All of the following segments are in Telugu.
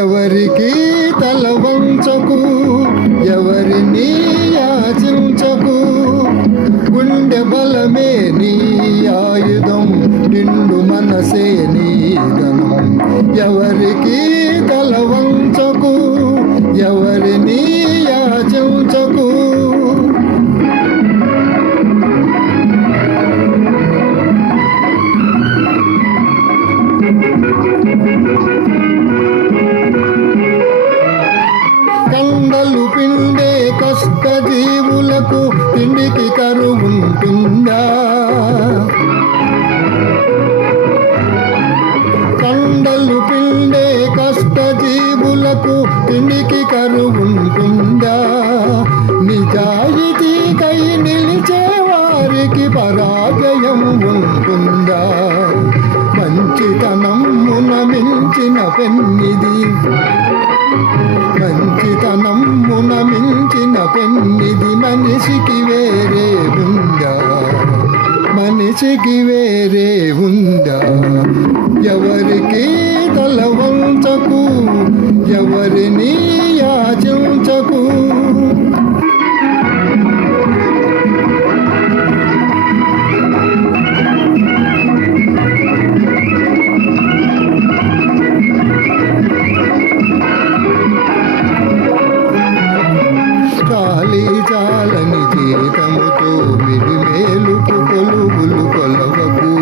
ఎవరికి తల వంచకు, ఎవరిని యాచించకు, గుండె బలమే నీ ఆయుధం, నిండు మనసే నీ ధనం. ఎవరికి తల వంచకు, ఎవరిని యాచించకు. కండలు పిండే కష్ట జీవులకు తిండికి కరువుంటుందా? కండలు పిండే కష్ట జీవులకు తిండికి కరువుంటుందా? నిజాయితీకై నిలిచే వారికి పరాజయం ఉంటుందా? మంచితనమున మించిన పెన్నిది, మంచితనమున మించిన పెన్నిది మనిషికి వేరే ఉందా? మనిషికి వేరే ఉందా? ఎవరికి తల వంచకు, ఎవరిని యాచించకు. చాలని జీతముతో మిడిమేలుకు కొలువులు కొలవకు.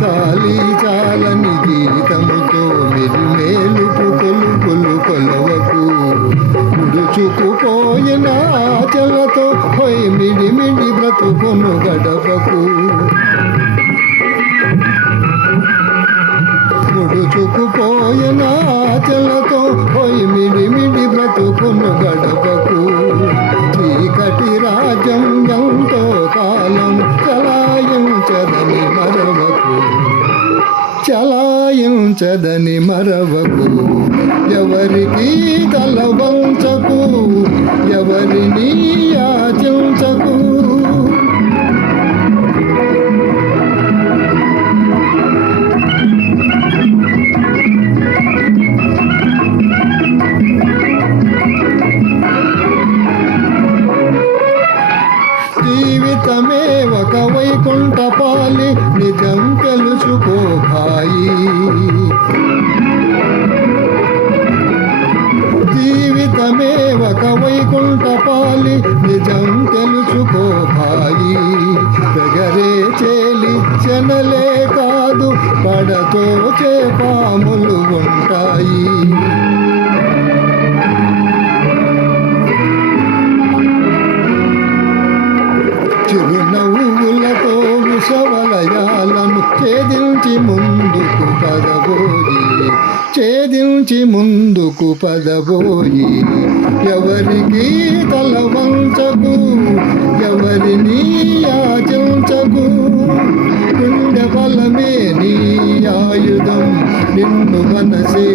చాలని జీతముతో మిడిమేలుకు కొలువులు కొలవకు. ముడుచుకుపోయిన ఆచలతో పోయి మిడిమిడి బ్రతుకును గడపకు. ముడుచుకుపోయిన ఆచలతో పోయి మిడిమిడి బ్రతుకును గడపకు. చీకటి రాజ్యం ఎంతో కాలం చలాయించదని మరవకు, చలాయించదని మరవకు. ఎవరికి తల వంచకు, ఎవరిని యాచించకు. జీవితమే ఒక వైకుంఠపాలి, నిజం తెలుసుకో భాయి. జీవితమే ఒక వైకుంఠపాలి, నిజం తెలుసుకో భాయి. దగ్గరే చేలి చెనలే కాదు, పడతో చేపాములు ఉంటాయి. చిరునవ్వులతో విషవలయాలను ఛేదించి ముందుకు పదబోయి, ఛేదించి ముందుకు పదబోయి. ఎవరికి తల వంచకు, ఎవరిని యాచించకు. గుండె బలమే నీ ఆయుధం, నిన్ను మనసే